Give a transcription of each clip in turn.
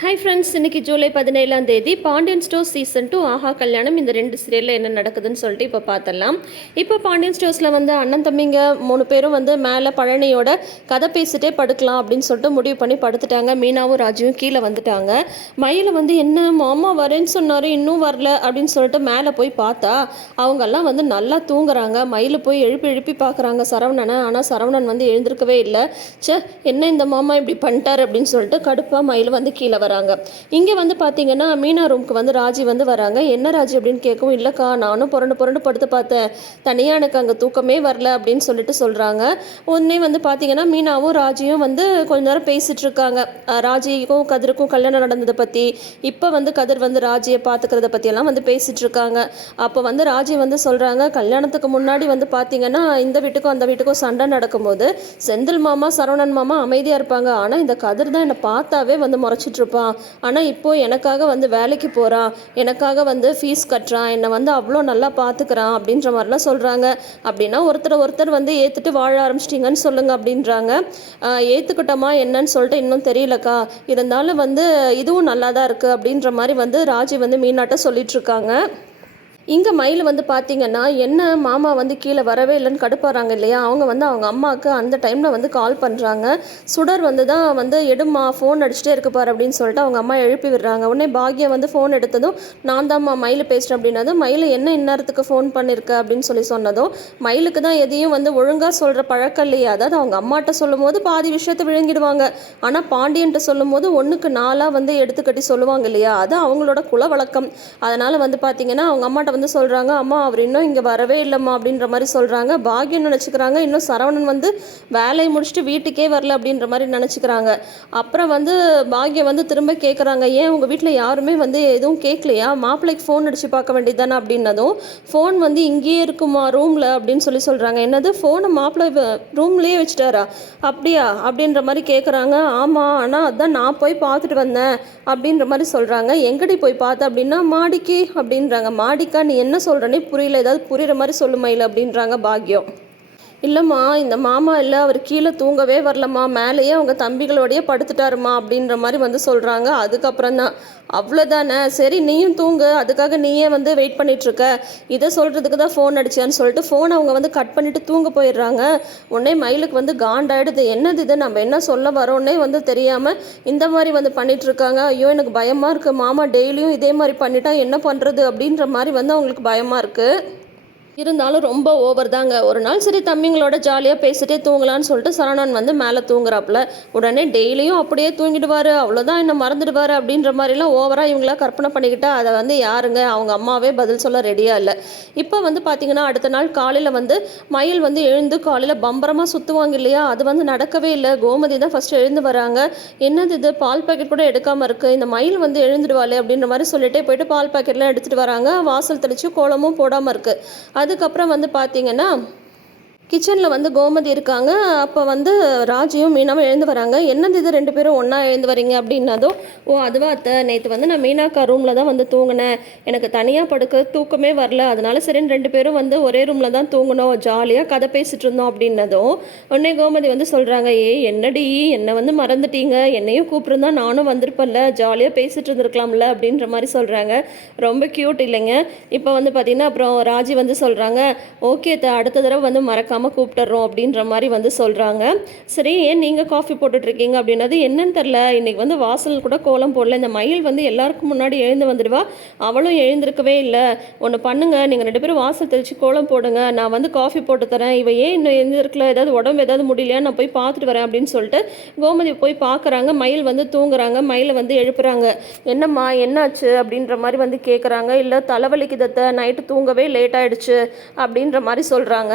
Hi friends, இன்றைக்கி ஜூலை 17ஆம் தேதி Pandian stores season 2 ஆஹா கல்யாணம் இந்த 2 சீரியலில் என்ன நடக்குதுன்னு சொல்லிட்டு இப்போ பார்த்துடலாம். இப்போ பாண்டியன் ஸ்டோர்ஸில் வந்து அண்ணன் தம்பிங்க 3 பேரும் வந்து மேலே பழனியோட கதை பேசிட்டே படுக்கலாம் அப்படின்னு சொல்லிட்டு முடிவு பண்ணி படுத்துட்டாங்க. மீனாவும் ராஜுவும் கீழே வந்துட்டாங்க. மயில வந்து என்ன மாமா வரேன்னு சொன்னார் இன்னும் வரல அப்படின்னு சொல்லிட்டு மேலே போய் பார்த்தா அவங்கெல்லாம் வந்து நல்லா தூங்குறாங்க. மயில் போய் எழுப்பி எழுப்பி பார்க்குறாங்க சரவணனை. ஆனால் சரவணன் வந்து எழுந்திருக்கவே இல்லை. என்ன இந்த மாமா இப்படி பண்ணிட்டார் அப்படின்னு சொல்லிட்டு கடுப்பாக மயில் வந்து கீழே வராங்க. இங்கே வந்து பார்த்தீங்கன்னா மீனா ரூமுக்கு வந்து ராஜி வந்து வராங்க. என்ன ராஜி அப்படின்னு கேட்கவும், இல்லைக்கா நானும் புரண்டு புரண்டு படுத்து பார்த்தேன், தனியாக எனக்கு அங்கே தூக்கமே வரல அப்படின்னு சொல்லிட்டு சொல்கிறாங்க. உடனே வந்து பார்த்தீங்கன்னா மீனாவும் ராஜியும் வந்து கொஞ்ச நேரம் பேசிகிட்டு இருக்காங்க. ராஜிக்கும் கதிருக்கும் கல்யாணம் நடந்ததை பற்றி, இப்போ வந்து கதிர் வந்து ராஜியை பார்த்துக்கிறத பற்றியெல்லாம் வந்து பேசிகிட்டு இருக்காங்க. அப்போ வந்து ராஜி வந்து சொல்கிறாங்க, கல்யாணத்துக்கு முன்னாடி வந்து பார்த்தீங்கன்னா இந்த வீட்டுக்கும் அந்த வீட்டுக்கும் சண்டை நடக்கும்போது செந்தில் மாமா சரவணன் மாமா அமைதியாக இருப்பாங்க. ஆனால் இந்த கதிர் தான் என்னை பார்த்தாவே வந்து முறைச்சிட்டு இருப்பான். ஆனால் இப்போது எனக்காக வந்து வேலைக்கு போகிறான், எனக்காக வந்து ஃபீஸ் கட்டுறான், என்னை வந்து அவ்வளோ நல்லா பார்த்துக்கிறான் அப்படின்ற மாதிரிலாம் சொல்கிறாங்க. அப்படின்னா ஒருத்தர் வந்து ஏற்றுட்டு வாழ ஆரம்பிச்சிட்டிங்கன்னு சொல்லுங்கள் அப்படின்றாங்க. ஏற்றுக்கிட்டோமா என்னன்னு சொல்லிட்டு இன்னும் தெரியலக்கா, இருந்தாலும் வந்து இதுவும் நல்லா தான் இருக்குது அப்படின்ற மாதிரி வந்து ராஜி வந்து மீனாட்ட சொல்லிகிட்ருக்காங்க. இங்கே மயில் வந்து பார்த்திங்கன்னா என்ன மாமா வந்து கீழே வரவே இல்லைன்னு கடுப்பாகிறாங்க இல்லையா. அவங்க வந்து அவங்க அம்மாவுக்கு அந்த டைமில் வந்து கால் பண்ணுறாங்க. சுடர் வந்து தான் வந்து எடுமா ஃபோன் அடிச்சுட்டே இருக்குப்பார் அப்படின்னு சொல்லிட்டு அவங்க அம்மா எழுப்பி விடுறாங்க. உடனே பாக்யா வந்து ஃபோன் எடுத்ததும் நான் தான்மா மயில் பேசுகிறேன் அப்படின்னதும், மயில் என்ன இந்நேரத்துக்கு ஃபோன் பண்ணியிருக்க அப்படின்னு சொன்னதும், மயிலுக்கு தான் எதையும் வந்து ஒழுங்காக சொல்கிற பழக்கம் இல்லையா. அதாவது அவங்க அம்மாட்ட சொல்லும் போது பாதி விஷயத்தை விழுங்கிடுவாங்க, ஆனால் பாண்டியன்ட்ட சொல்லும் போது 1க்கு 4 வந்து எடுத்துக்கட்டி சொல்லுவாங்க இல்லையா. அது அவங்களோட குல வழக்கம். அதனால் வந்து பார்த்திங்கன்னா அவங்க அம்மாட்ட வந்து சொல்கிறாங்க, அம்மா அவர் இன்னும் இங்கே வரவே இல்லைம்மா அப்படின்ற மாதிரி சொல்கிறாங்க. பாக்யம் நினச்சிக்கிறாங்க இன்னும் சரவணன் வந்து வேலையை முடிச்சுட்டு வீட்டுக்கே வரல அப்படின்ற மாதிரி நினச்சிக்கிறாங்க. அப்புறம் வந்து பாக்யம் வந்து திரும்ப கேட்குறாங்க, ஏன் உங்கள் வீட்டில் யாருமே வந்து எதுவும் கேட்கலையா, மாப்பிள்ளைக்கு ஃபோன் அடித்து பார்க்க வேண்டியது தானே அப்படின்னதும், ஃபோன் வந்து இங்கேயே இருக்குமா ரூமில் அப்படின்னு சொல்கிறாங்க. என்னது ஃபோனை மாப்பிள்ளை ரூம்லேயே வச்சுட்டாரா, அப்படியா அப்படின்ற மாதிரி கேட்குறாங்க. ஆமாம், ஆனால் அதான் நான் போய் பார்த்துட்டு வந்தேன் அப்படின்ற மாதிரி சொல்கிறாங்க. எங்கடி போய் பார்த்த அப்படின்னா, மாடிக்கு அப்படின்றாங்க. மாடிக்கா, நீ என்ன சொல்கிறனே புரியல, ஏதாவது புரிகிற மாதிரி சொல்லுமா இல்லை அப்படின்றாங்க பாக்யம். இல்லைம்மா இந்த மாமா இல்லை, அவர் கீழே தூங்கவே வரலம்மா, மேலேயே அவங்க தம்பிகளோடையே படுத்துட்டாருமா அப்படின்ற மாதிரி வந்து சொல்கிறாங்க. அதுக்கப்புறம் தான் அவ்வளோதானே, சரி நீயும் தூங்கு, அதுக்காக நீயே வந்து வெயிட் பண்ணிகிட்ருக்க, இதை சொல்கிறதுக்கு தான் ஃபோன் அடிச்சான்னு சொல்லிட்டு ஃபோன் அவங்க வந்து கட் பண்ணிவிட்டு தூங்க போயிடுறாங்க. உடனே மயிலுக்கு வந்து காண்டாயிடுது, என்னது இது நம்ம என்ன சொல்ல வரோன்னே வந்து தெரியாமல் இந்த மாதிரி வந்து பண்ணிகிட்ருக்காங்க. ஐயோ எனக்கு பயமாக இருக்குது, மாமா டெய்லியும் இதே மாதிரி பண்ணிட்டா என்ன பண்ணுறது அப்படின்ற மாதிரி வந்து அவங்களுக்கு பயமாக இருக்குது. இருந்தாலும் ரொம்ப ஓவர் தாங்க. ஒரு நாள் சரி தம்பிங்களோட ஜாலியாக பேசிட்டே தூங்கலான்னு சொல்லிட்டு சரவணன் வந்து மேலே தூங்குறாப்புல. உடனே டெய்லியும் அப்படியே தூங்கிடுவார், அவ்வளோதான் என்ன மறந்துடுவார் அப்படின்ற மாதிரிலாம் ஓவராக இவங்களாம் கற்பனை பண்ணிக்கிட்டா அதை வந்து யாருங்க அவங்க அம்மாவே பதில் சொல்ல ரெடியாக இல்லை. இப்போ வந்து பார்த்திங்கன்னா அடுத்த நாள் காலையில் வந்து மயில் வந்து எழுந்து காலையில் பம்பரமாக சுற்றுவாங்க இல்லையா, அது வந்து நடக்கவே இல்லை. கோமதி தான் ஃபஸ்ட்டு எழுந்து வராங்க. என்னது இது பால் பாக்கெட் கூட எடுக்காமல் இருக்குது, இந்த மயில் வந்து எழுந்துடுவாளே அப்படின்ற மாதிரி சொல்லிட்டே போயிட்டு பால் பாக்கெட்லாம் எடுத்துகிட்டு வராங்க. வாசல் தெளித்து கோலமும் போடாமல் இருக்குது. அதுக்கப்புறம் வந்து பார்த்தீங்கன்னா கிச்சனில் வந்து கோமதி இருக்காங்க. அப்போ வந்து ராஜியும் மீனாவும் எழுந்து வராங்க. என்னது இது 2 பேரும் ஒன்றா எழுந்து வரீங்க அப்படின்னதும், ஓ அதுவா அத்தை, நேற்று வந்து நான் மீனாக்கா ரூமில் தான் வந்து தூங்கினேன், எனக்கு தனியாக படுக்க தூக்கமே வரல, அதனால சரின்னு 2 பேரும் வந்து ஒரே ரூமில் தான் தூங்கணும், ஜாலியாக கதை பேசிகிட்டு இருந்தோம் அப்படின்னதும் உடனே கோமதி வந்து சொல்கிறாங்க, என்னடி என்னை வந்து மறந்துட்டீங்க, என்னையும் கூப்பிட்டுருந்தா நானும் வந்திருப்பேன்ல, ஜாலியாக பேசிகிட்டு இருந்திருக்கலாம்ல அப்படின்ற மாதிரி சொல்கிறாங்க. ரொம்ப க்யூட் இல்லைங்க. இப்போ வந்து பார்த்திங்கன்னா அப்புறம் ராஜி வந்து சொல்கிறாங்க, ஓகே அடுத்த தடவை வந்து மறக்காம கூப்பிட்டுறோம் அப்படின்ற மாதிரி வந்து சொல்கிறாங்க. சரி ஏன் நீங்கள் காஃபி போட்டுட்ருக்கீங்க அப்படின்னது, என்னன்னு தெரில, இன்றைக்கி வந்து வாசல் கூட கோலம் போடல, இந்த மயில் வந்து எல்லாருக்கும் முன்னாடி எழுந்து வந்துடுவா, அவளும் எழுந்திருக்கவே இல்லை, ஒன்று பண்ணுங்கள், நீங்கள் 2 பேரும் வாசல் தெளித்து கோலம் போடுங்க, நான் வந்து காஃபி போட்டு தரேன், இவ ஏன் இன்னும் எழுந்திருக்கல, ஏதாவது உடம்பு ஏதாவது முடியலையா, நான் போய் பார்த்துட்டு வரேன் அப்படின்னு சொல்லிட்டு கோமதி போய் பார்க்குறாங்க. மயில் வந்து தூங்குறாங்க. மயிலை வந்து எழுப்புறாங்க. என்னம்மா என்னாச்சு அப்படின்ற மாதிரி வந்து கேட்குறாங்க. இல்லை தலைவலிக்கு தத்தை, நைட்டு தூங்கவே லேட் ஆகிடுச்சு அப்படின்ற மாதிரி சொல்கிறாங்க.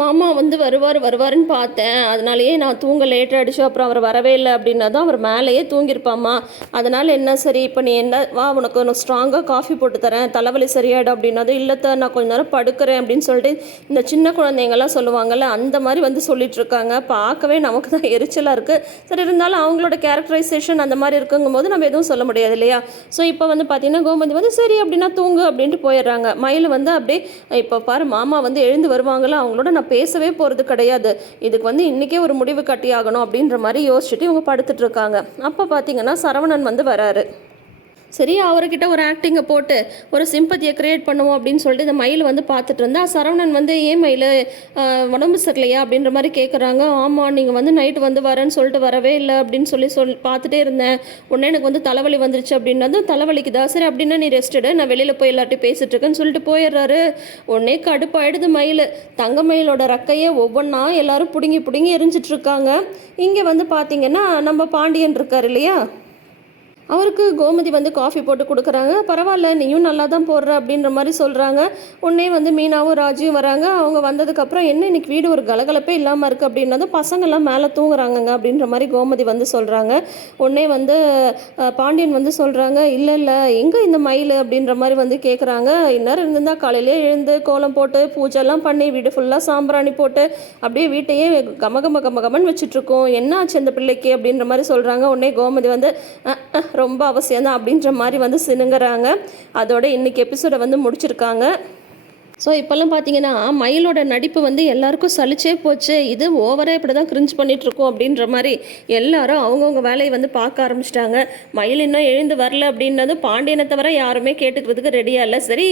மாமா வந்து வருவாருன்னு பார்த்தேன், அதனாலேயே நான் தூங்க லேட் ஆகிடுச்சு, அப்புறம் அவர் வரவே இல்லை அப்படின்னா தான் அவர் மேலேயே தூங்கியிருப்பாம்மா, அதனால் என்ன சரி இப்போ நீ என்ன வா உனக்கு ஸ்ட்ராங்காக காஃபி போட்டு தரேன், தலைவலி சரியாயிடும் அப்படின்னது, இல்லைத்த நான் கொஞ்ச நேரம் படுக்கிறேன் அப்படின்னு சொல்லிட்டு இந்த சின்ன குழந்தைங்கள்லாம் சொல்லுவாங்கள்ல அந்த மாதிரி வந்து சொல்லிட்டு இருக்காங்க. பார்க்கவே நமக்கு தான் எரிச்சலாக இருக்குது. சரி இருந்தாலும் அவங்களோட கேரக்டரைசேஷன் அந்த மாதிரி இருக்குங்கும் போது நம்ம எதுவும் சொல்ல முடியாது இல்லையா. ஸோ இப்போ வந்து பார்த்திங்கன்னா கோமதி வந்து சரி அப்படின்னா தூங்கு அப்படின்ட்டு போயிடுறாங்க. மயில் வந்து அப்படியே இப்போ பாரு மாமா வந்து எழுந்து வருவாங்களா, அவங்களோட நான் நான் பேசவே போகிறது கிடையாது, இதுக்கு வந்து இன்றைக்கே ஒரு முடிவு கட்டியாகணும் அப்படின்ற மாதிரி யோசிச்சுட்டு இவங்க படுத்துட்டு இருக்காங்க. அப்போ பார்த்தீங்கன்னா சரவணன் வந்து வராரு. சரி, அவர்கிட்ட ஒரு ஆக்டிங்கை போட்டு ஒரு சிம்பத்தியை க்ரியேட் பண்ணுவோம் அப்படின்னு சொல்லிட்டு இந்த மயில் வந்து பார்த்துட்டு இருந்தா சரவணன் வந்து ஏன் மயில் உடம்பு சரியில்லையா அப்படின்ற மாதிரி கேட்குறாங்க. ஆமாம், நீங்கள் வந்து நைட்டு வந்து வரேன்னு சொல்லிட்டு வரவே இல்லை அப்படின்னு சொல்லி பார்த்துட்டே இருந்தேன். உடனே எனக்கு வந்து தலைவலி வந்துருச்சு அப்படின்னது. தலைவலிக்குதா, சரி அப்படின்னா நீ ரெஸ்ட் எடு, நான் வெளியில் போய் எல்லார்ட்டையும் பேசிட்டு இருக்கேன்னு சொல்லிட்டு போயிடுறாரு. உடனே கடுப்பாயிடுது மயில். தங்க மயிலோட ரக்கையை ஒவ்வொன்றா எல்லாரும் பிடுங்கி பிடுங்கி எரிஞ்சிட்டு இருக்காங்க. இங்கே வந்து பார்த்தீங்கன்னா நம்ம பாண்டியன் இருக்கார் இல்லையா, அவருக்கு கோமதி வந்து காஃபி போட்டு கொடுக்குறாங்க. பரவாயில்ல, நீயும் நல்லா தான் போடுற அப்படின்ற மாதிரி சொல்கிறாங்க. உடனே வந்து மீனாவும் ராஜியும் வராங்க. அவங்க வந்ததுக்கப்புறம் என்ன இன்னைக்கு வீடு ஒரு கலகலப்பே இல்லாமல் இருக்குது அப்படின்னதும் பசங்கள்லாம் மேலே தூங்குறாங்கங்க அப்படின்ற மாதிரி கோமதி வந்து சொல்கிறாங்க. உடனே வந்து பாண்டியன் வந்து சொல்கிறாங்க, இல்லை இல்லை எங்கே இந்த மயில் அப்படின்ற மாதிரி வந்து கேட்குறாங்க. இந்நேரம் இருந்திருந்தால் காலையிலே எழுந்து கோலம் போட்டு பூஜைலாம் பண்ணி வீடு ஃபுல்லாக சாம்பிராணி போட்டு அப்படியே வீட்டையே கமகமன்னு வச்சுட்ருக்கோம், என்ன ஆச்சு அந்த பிள்ளைக்கு அப்படின்ற மாதிரி சொல்கிறாங்க. உடனே கோமதி வந்து ரொம்ப அவசியம் தான் அப்படின்ற மாதிரி வந்து சினுங்குறாங்க. அதோட இன்னைக்கு எபிசோடை வந்து முடிச்சிருக்காங்க. ஸோ இப்போல்லாம் பார்த்தீங்கன்னா மயிலோட நடிப்பு வந்து எல்லாருக்கும் சலிச்சே போச்சு. இது ஓவராக இப்படி தான் கிரிஞ்ச் பண்ணிகிட்ருக்கோம் அப்படின்ற மாதிரி எல்லாரும் அவங்கவுங்க வேலையை வந்து பார்க்க ஆரம்பிச்சிட்டாங்க. மயில் இன்னும் எழுந்து வரல அப்படின்னது பாண்டியனை தவிர யாருமே கேட்டுக்கிறதுக்கு ரெடியாக இல்லை. சரி,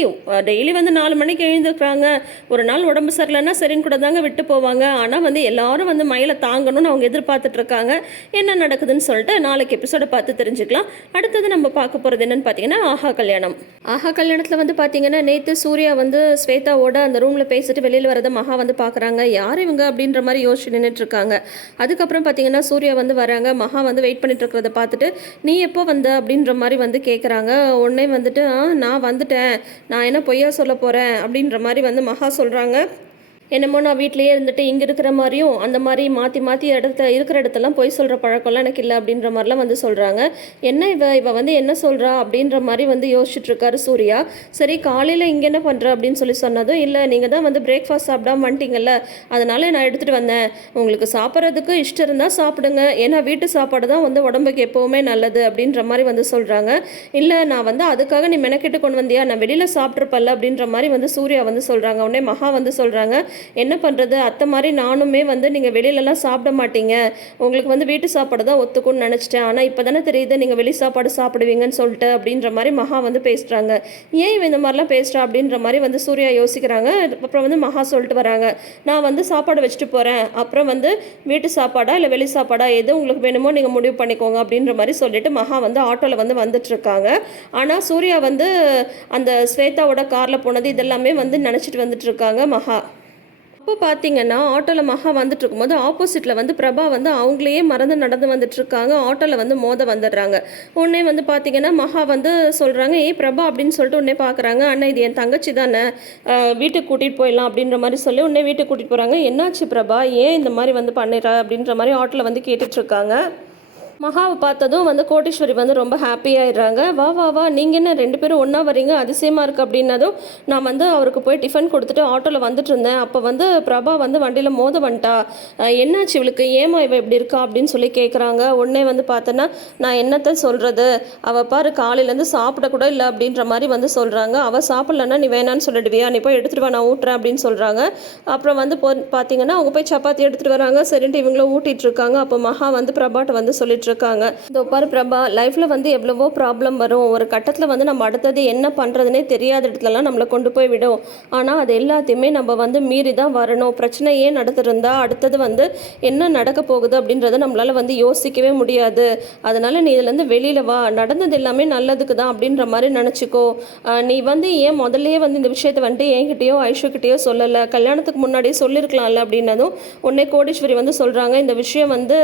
டெய்லி வந்து 4 மணிக்கு எழுந்துக்கிறாங்க, ஒரு நாள் உடம்பு சரியில்லைன்னா சரின்னு கூட தாங்க விட்டு போவாங்க. ஆனால் வந்து எல்லாரும் வந்து மயிலை தாங்கணும்னு அவங்க எதிர்பார்த்துட்ருக்காங்க. என்ன நடக்குதுன்னு சொல்லிட்டு நாளைக்கு எபிசோடை பார்த்து தெரிஞ்சுக்கலாம். அடுத்தது நம்ம பார்க்க போகிறது என்னென்னு பார்த்தீங்கன்னா ஆஹா கல்யாணம். ஆஹா கல்யாணத்தில் வந்து பார்த்தீங்கன்னா நேற்று சூர்யா வந்து ஸ்வேதாவோட அந்த ரூமில் பேசிட்டு வெளியில் வரதை மகா வந்து பார்க்குறாங்க. யார் இவங்க அப்படின்ற மாதிரி யோசிச்சு நின்றுட்டுருக்காங்க. அதுக்கப்புறம் பார்த்தீங்கன்னா சூர்யா வந்து வராங்க. மகா வந்து வெயிட் பண்ணிட்டு இருக்கிறத பார்த்துட்டு நீ எப்போ வந்த அப்படின்ற மாதிரி வந்து கேட்குறாங்க. உடனே வந்துட்டு நான் வந்துட்டேன், நான் என்ன பொய்யா சொல்ல போகிறேன் அப்படின்ற மாதிரி வந்து மகா சொல்கிறாங்க. என்னமோ நான் வீட்லேயே இருந்துட்டு இங்கே இருக்கிற மாதிரியும் அந்த மாதிரி மாற்றி மாற்றி இருக்கிற இடத்தெல்லாம் போய் சொல்கிற பழக்கம்லாம் எனக்கு இல்லை அப்படின்ற மாதிரிலாம் வந்து சொல்கிறாங்க. என்ன இவ வந்து என்ன சொல்கிறா அப்படின்ற மாதிரி வந்து யோசிச்சுட்ருக்காரு சூர்யா. சரி, காலையில் இங்கே என்ன பண்ணுற அப்படின்னு சொல்லி சொன்னதும், இல்லை நீங்கள் தான் வந்து பிரேக்ஃபாஸ்ட் சாப்பிடாம வந்துட்டீங்கல்ல, அதனால நான் எடுத்துகிட்டு வந்தேன், உங்களுக்கு சாப்பிட்றதுக்கு இஷ்டம் இருந்தால் சாப்பிடுங்க, ஏன்னா வீட்டு சாப்பாடு தான் வந்து உடம்புக்கு எப்போவுமே நல்லது அப்படின்ற மாதிரி வந்து சொல்கிறாங்க. இல்லை, நான் வந்து அதுக்காக நீ மெனக்கெட்டு கொண்டு வந்தியா, நான் வெளியில் சாப்பிட்ருப்பல்ல அப்படின்ற மாதிரி வந்து சூர்யா வந்து சொல்கிறாங்க. உடனே மகா வந்து சொல்கிறாங்க, என்ன பண்ணுறது அத்தை மாதிரி நானுமே வந்து நீங்கள் வெளியிலலாம் சாப்பிட மாட்டீங்க, உங்களுக்கு வந்து வீட்டு சாப்பாடு தான் ஒத்துக்கும்னு நினச்சிட்டேன், ஆனால் இப்போ தானே தெரியுது நீங்கள் வெளி சாப்பாடு சாப்பிடுவீங்கன்னு சொல்லிட்டு அப்படின்ற மாதிரி மகா வந்து பேசுகிறாங்க. ஏன் இவன் இந்த மாதிரிலாம் பேசுகிறா அப்படின்ற மாதிரி வந்து சூர்யா யோசிக்கிறாங்க. அப்புறம் வந்து மகா சொல்லிட்டு வராங்க, நான் வந்து சாப்பாடு வச்சுட்டு போகிறேன், அப்புறம் வந்து வீட்டு சாப்பாடா இல்லை வெளி சாப்பாடா எது உங்களுக்கு வேணுமோ நீங்கள் முடிவு பண்ணிக்கோங்க அப்படின்ற மாதிரி சொல்லிட்டு மகா வந்து ஆட்டோவில் வந்து வந்துட்டுருக்காங்க. ஆனால் சூர்யா வந்து அந்த ஸ்வேதாவோட காரில் போனது இதெல்லாமே வந்து நினச்சிட்டு வந்துட்டுருக்காங்க மகா. அப்போ பார்த்தீங்கன்னா ஆட்டோவில் மகா வந்துட்டு இருக்கும்போது ஆப்போசிட்டில் வந்து பிரபா வந்து அவங்களையே மறந்து நடந்து வந்துட்டுருக்காங்க. ஆட்டோவில் வந்து மோத வந்துடுறாங்க. உடனே வந்து பார்த்தீங்கன்னா மகா வந்து சொல்கிறாங்க, பிரபா அப்படின்னு சொல்லிட்டு உடனே பார்க்குறாங்க. அண்ணா இது என் தங்கச்சி தானே, வீட்டுக்கு கூட்டிகிட்டு போயிடலாம் அப்படின்ற மாதிரி சொல்லி உடனே வீட்டுக்கு கூட்டிகிட்டு போகிறாங்க. என்னாச்சு பிரபா, ஏன் இந்த மாதிரி வந்து பண்ணிடுறா அப்படின்ற மாதிரி ஆட்டோவில் வந்து கேட்டுட்ருக்காங்க. மகாவை பார்த்ததும் வந்து கோட்டீஸ்வரி வந்து ரொம்ப ஹாப்பியாகிடுறாங்க. வா வா வா, நீங்கள் என்ன 2 பேரும் ஒன்றா வரீங்க, அதிசயமாக இருக்குது அப்படின்னதும், நான் வந்து அவருக்கு போய் டிஃபன் கொடுத்துட்டு ஆட்டோவில் வந்துட்டு இருந்தேன், அப்போ வந்து பிரபா வந்து வண்டியில் மோத வந்துட்டா, என்னாச்சு இவளுக்கு, ஏமா இவ இப்படி இருக்கா அப்படின்னு சொல்லி கேட்குறாங்க. உடனே வந்து பார்த்தோன்னா, நான் என்னத்தை சொல்கிறது, அவள் பாரு காலையிலேருந்து சாப்பிடக்கூட இல்லை அப்படின்ற மாதிரி வந்து சொல்கிறாங்க. அவள் சாப்பிட்லன்னா நீ வேணான்னு சொல்லிடுவியா, நீ போய் எடுத்துகிட்டு வா நான் ஊட்டுறேன் அப்படின்னு சொல்கிறாங்க. அப்புறம் வந்து பார்த்தீங்கன்னா அவங்க போய் சப்பாத்தி எடுத்துகிட்டு வராங்க. சரின்ட்டு இவங்களும் ஊட்டிகிட்டு இருக்காங்க. அப்போ மகா வந்து பிரபாட்ட வந்து சொல்லிட்டு இருக்காங்க, இதோ பாரு பிரபா, லைஃப்பில் வந்து எவ்வளவோ ப்ராப்ளம் வரும், ஒரு கட்டத்தில் வந்து நம்ம அடுத்தது என்ன பண்ணுறதுனே தெரியாத இடத்துலலாம் நம்மளை கொண்டு போய் விடும், ஆனால் அது எல்லாத்தையுமே நம்ம வந்து மீறி தான் வரணும். பிரச்சனை ஏன் நடந்துருந்தா அடுத்தது வந்து என்ன நடக்க போகுது அப்படின்றத நம்மளால் வந்து யோசிக்கவே முடியாது. அதனால் நீ இதுலேருந்து வெளியில் வா, நடந்தது எல்லாமே நல்லதுக்கு தான் அப்படின்ற மாதிரி நினச்சிக்கோ. நீ வந்து ஏன் முதல்லையே வந்து இந்த விஷயத்தை வந்துட்டு என்கிட்டயோ ஐஷுக்கிட்டேயோ சொல்லலை, கல்யாணத்துக்கு முன்னாடியே சொல்லியிருக்கலாம்ல அப்படின்னதும் உடனே கோடீஸ்வரி வந்து சொல்கிறாங்க, இந்த விஷயம் வந்து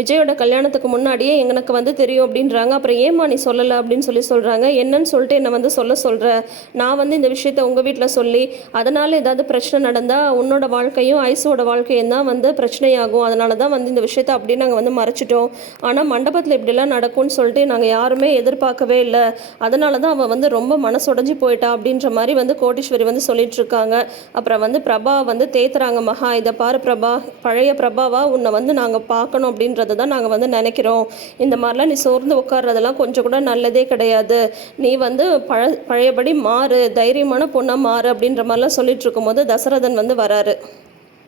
விஜயோட கல்யாணத்துக்கு முன்னாடியே எனக்கு வந்து தெரியும் அப்படின்றாங்க. அப்புறம் ஏமா நீ சொல்லலை அப்படின்னு சொல்லி சொல்கிறாங்க. என்னன்னு சொல்லிட்டு என்னை வந்து சொல்கிறேன், நான் வந்து இந்த விஷயத்த உங்கள் வீட்டில் சொல்லி அதனால் ஏதாவது பிரச்சனை நடந்தால் உன்னோட வாழ்க்கையும் ஐஸோட வாழ்க்கையும் தான் வந்து பிரச்சனையாகும், அதனால தான் வந்து இந்த விஷயத்தை அப்படியே நாங்கள் வந்து மறைச்சிட்டோம். ஆனால் மண்டபத்தில் இப்படிலாம் நடக்கும்னு சொல்லிட்டு நாங்கள் யாருமே எதிர்பார்க்கவே இல்லை, அதனால தான் அவள் வந்து ரொம்ப மனசுடைஞ்சு போயிட்டா அப்படின்ற மாதிரி வந்து கோடீஸ்வரி வந்து சொல்லிட்டு இருக்காங்க. அப்புறம் வந்து பிரபா வந்து தேத்துறாங்க, மகா இதை பாரு பிரபா, பழைய பிரபாவா உன்னை வந்து நாங்கள் பார்க்கணும் அப்படின்றத தான் நாங்கள் வந்து நினைக்கிறோம், இந்த மாதிரிலாம் நீ சோர்ந்து உட்கார்றதெல்லாம் கொஞ்சம் கூட நல்லதே கிடையாது, நீ வந்து பழையபடி மாறு, தைரியமான பொண்ணாக மாறு அப்படின்ற மாதிரிலாம் சொல்லிட்டு இருக்கும்போது தசரதன் வந்து வராரு.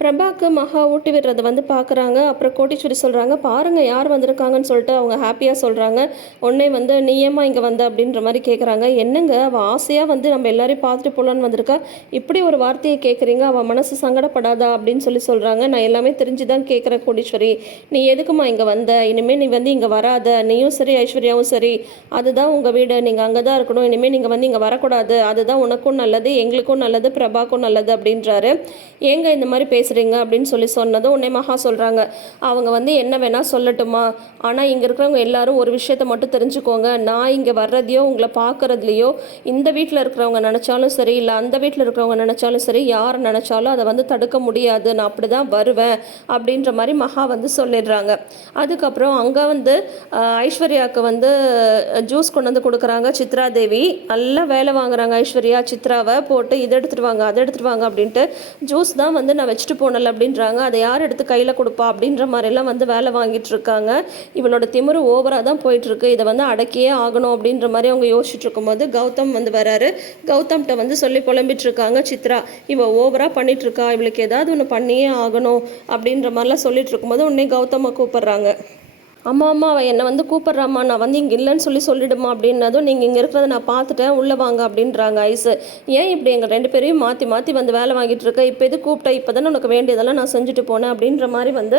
பிரபாக்கு மகா ஊட்டி விடுறத வந்து பார்க்குறாங்க. அப்புறம் கோட்டீஸ்வரி சொல்கிறாங்க, பாருங்கள் யார் வந்திருக்காங்கன்னு சொல்லிட்டு அவங்க ஹாப்பியாக சொல்கிறாங்க. உடனே வந்து நீ ஏம்மா இங்கே வந்த அப்படின்ற மாதிரி கேட்குறாங்க. என்னங்க அவள் ஆசையாக வந்து நம்ம எல்லாரையும் பார்த்துட்டு போகலான்னு வந்திருக்கா, இப்படி ஒரு வார்த்தையை கேட்குறீங்க, அவள் மனசு சங்கடப்படாதா அப்படின்னு சொல்கிறாங்க. நான் எல்லாமே தெரிஞ்சு தான் கேட்குறேன் கோடீஸ்வரி, நீ எதுக்குமா இங்கே வந்த, இனிமேல் நீ வந்து இங்கே வராத, நீயும் சரி ஐஸ்வர்யாவும் சரி, அதுதான் உங்கள் வீடு, நீங்கள் அங்கே தான் இருக்கணும், இனிமேல் நீங்கள் வந்து இங்கே வரக்கூடாது, அதுதான் உனக்கும் நல்லது, எங்களுக்கும் நல்லது, பிரபாக்கும் நல்லது அப்படின்றாரு. ஏங்க இந்த மாதிரி பேசுகிறீங்க அப்படின்னு சொன்னதும் உடனே மகா சொல்கிறாங்க, அவங்க வந்து என்ன வேணால் சொல்லட்டுமா, ஆனால் இங்கே இருக்கிறவங்க எல்லாரும் ஒரு விஷயத்தை மட்டும் தெரிஞ்சுக்கோங்க, நான் இங்கே வர்றதையோ உங்களை பார்க்குறதுலையோ இந்த வீட்டில் இருக்கிறவங்க நினச்சாலும் சரி, இல்லை அந்த வீட்டில் இருக்கிறவங்க நினச்சாலும் சரி, யார் நினச்சாலும் அதை வந்து தடுக்க முடியாது, நான் அப்படி தான் வருவேன் அப்படின்ற மாதிரி மகா வந்து சொல்லிடுறாங்க. அதுக்கப்புறம் அங்கே வந்து ஐஸ்வர்யாவுக்கு வந்து ஜூஸ் கொண்டு வந்து கொடுக்குறாங்க சித்ரா தேவி. நல்லா வேலை வாங்குறாங்க ஐஸ்வர்யா சித்ராவை போட்டு, இதை எடுத்துகிட்டு வாங்க அதை எடுத்துகிட்டு வாங்க அப்படின்ட்டு. ஜூஸ் தான் வந்து நான் வச்சுட்டு போனல அப்படின்றாங்க, அதை யார் எடுத்து கையில் கொடுப்பா அப்படின்ற மாதிரிலாம் வந்து வேலை வாங்கிட்டு இருக்காங்க. இவளோட திமிரு ஓவராக தான் போயிட்டுருக்கு, இதை வந்து அடக்கியே ஆகணும் அப்படின்ற மாதிரி அவங்க யோசிச்சுட்டு இருக்கும்போது கௌதம் வந்து வராரு. கௌதம்கிட்ட வந்து சொல்லி புலம்பிட்டு இருக்காங்க சித்ரா, இவள் ஓவராக பண்ணிட்டு இருக்கா, இவளுக்கு ஏதாவது ஒன்று பண்ணியே ஆகணும் அப்படின்ற மாதிரிலாம் சொல்லிட்டு இருக்கும்போது உடனே கௌதமை கூப்பிட்றாங்க. அம்மா அம்மா அவள் என்னை வந்து கூப்பிட்றாம்மா, நான் வந்து இங்கே இல்லைன்னு சொல்லிடுமா அப்படின்னதும், நீங்கள் இங்கே இருக்கிறத நான் பார்த்துட்டேன், உள்ளே வாங்க அப்படின்றாங்க ஐஸு. ஏன் இப்படி எங்கள் 2 பேரையும் மாற்றி மாற்றி வந்து வேலை வாங்கிட்டு இருக்க, இப்போ எது கூப்பிட்டேன், இப்போ தானே உனக்கு வேண்டியதெல்லாம் நான் செஞ்சுட்டு போனேன் அப்படின்ற மாதிரி வந்து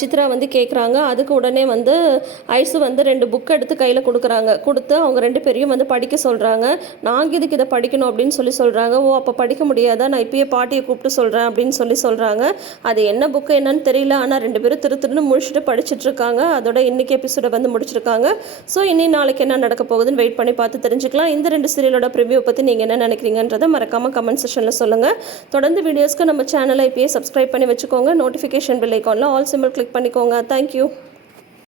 சித்ரா வந்து கேட்குறாங்க. அதுக்கு உடனே வந்து ஐஸு வந்து 2 புக் எடுத்து கையில் கொடுக்குறாங்க. கொடுத்து அவங்க 2 பேரையும் வந்து படிக்க சொல்கிறாங்க. நாங்கள் இதுக்கு இதை படிக்கணும் அப்படின்னு சொல்கிறாங்க. ஓ அப்போ படிக்க முடியாதா, நான் இப்பயே பாட்டியை கூப்பிட்டு சொல்கிறேன் அப்படின்னு சொல்கிறாங்க. அது என்ன புக்கு என்னன்னு தெரியல, ஆனால் 2 பேரும் திருன்னு முடிச்சுட்டு படிச்சுட்டு இருக்காங்க. அதோட இன்னைக்கு எபிசோட வந்து முடிச்சிருக்காங்க. ஸோ இனி நாளைக்கு என்ன நடக்க போகுதுன்னு வெயிட் பண்ணி பார்த்து தெரிஞ்சுக்கலாம். இந்த 2 சீரியலோட ப்ரிவியூ பற்றி நீங்கள் என்ன நினைக்கிறீங்கன்றதை மறக்காமல் கமெண்ட் செக்ஷனில் சொல்லுங்கள். தொடர்ந்து வீடியோஸ்க்கு நம்ம சேனலை இப்பயே சப்ஸ்கிரைப் பண்ணி வச்சுக்கோங்க. நோட்டிஃபிகேஷன் பெல் ஐக்கானில் ஆல் சிம்பிள் கிளிக் பண்ணிக்கோங்க. தேங்க்யூ.